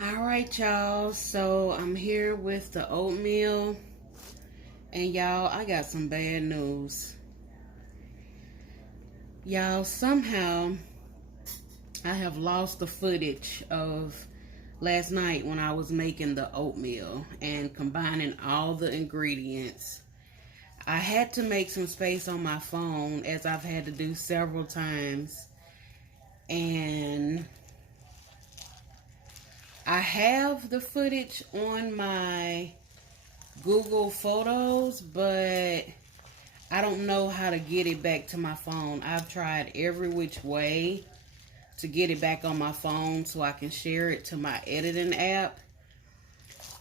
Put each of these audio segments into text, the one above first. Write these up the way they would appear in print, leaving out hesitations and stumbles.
All right, y'all. So I'm here with the oatmeal. And y'all, I got some bad news. Y'all, somehow I have lost the footage of last night when I was making the oatmeal and combining all the ingredients. I had to make some space on my phone, as I've had to do several times. And I have the footage on my Google Photos, but I don't know how to get it back to my phone. I've tried every which way to get it back on my phone so I can share it to my editing app.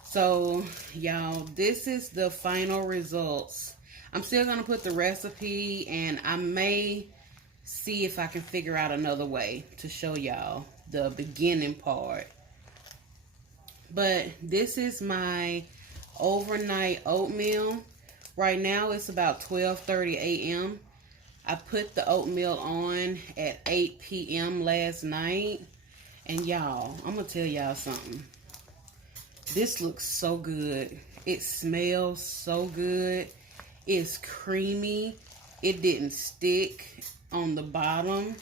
So, y'all, this is the final results. I'm still going to put the recipe, and I may see if I can figure out another way to show y'all the beginning part. But this is my overnight oatmeal. Right now it's about 12:30 a.m. I put the oatmeal on at 8 p.m. last night. And y'all, I'm going to tell y'all something. This looks so good. It smells so good. It's creamy. It didn't stick on the bottom.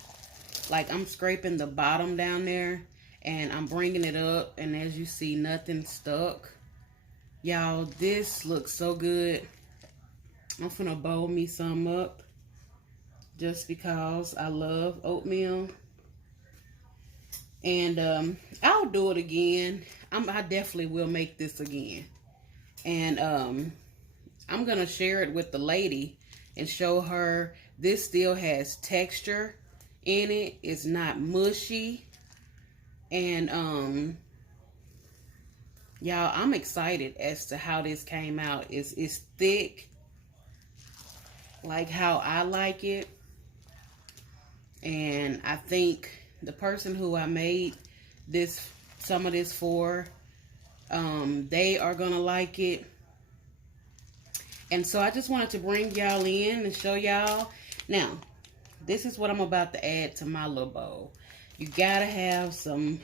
Like, I'm scraping the bottom down there and I'm bringing it up, and as you see, nothing stuck. Y'all, this looks so good. I'm finna bowl me some up just because I love oatmeal. And I'll do it again. I definitely will make this again. And I'm gonna share it with the lady and show her this still has texture in it. It's not mushy. And y'all, I'm excited as to how this came out. It's thick, like how I like it. And I think the person who I made some of this for, they are gonna like it. And so I just wanted to bring y'all in and show y'all. Now, this is what I'm about to add to my little bowl. You gotta have some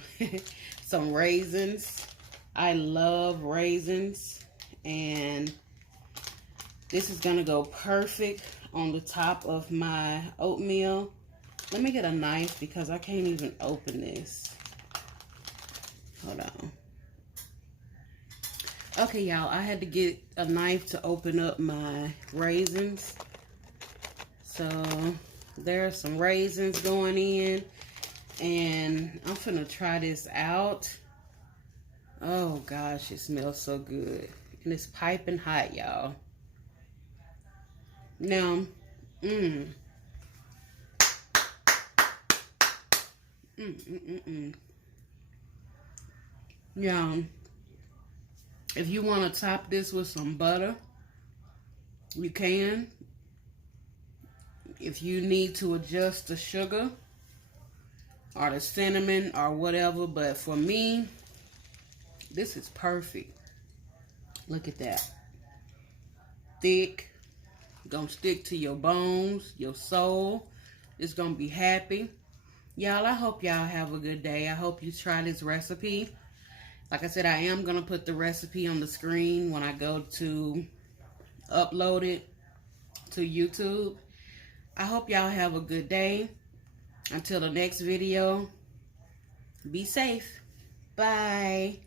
some raisins. I love raisins, and this is gonna go perfect on the top of my oatmeal. Let me get a knife because I can't even open this. Hold on. Okay, y'all, I had to get a knife to open up my raisins. So there's some raisins going in, and I'm finna try this out. Oh gosh, it smells so good. And it's piping hot, y'all. Now, yeah, if you want to top this with some butter, you can. If you need to adjust the sugar or the cinnamon or whatever, but for me, this is perfect. Look at that. Thick. Gonna stick to your bones, your soul. It's gonna be happy. Y'all, I hope y'all have a good day. I hope you try this recipe. Like I said, I am gonna put the recipe on the screen when I go to upload it to YouTube. I hope y'all have a good day. Until the next video, be safe. Bye.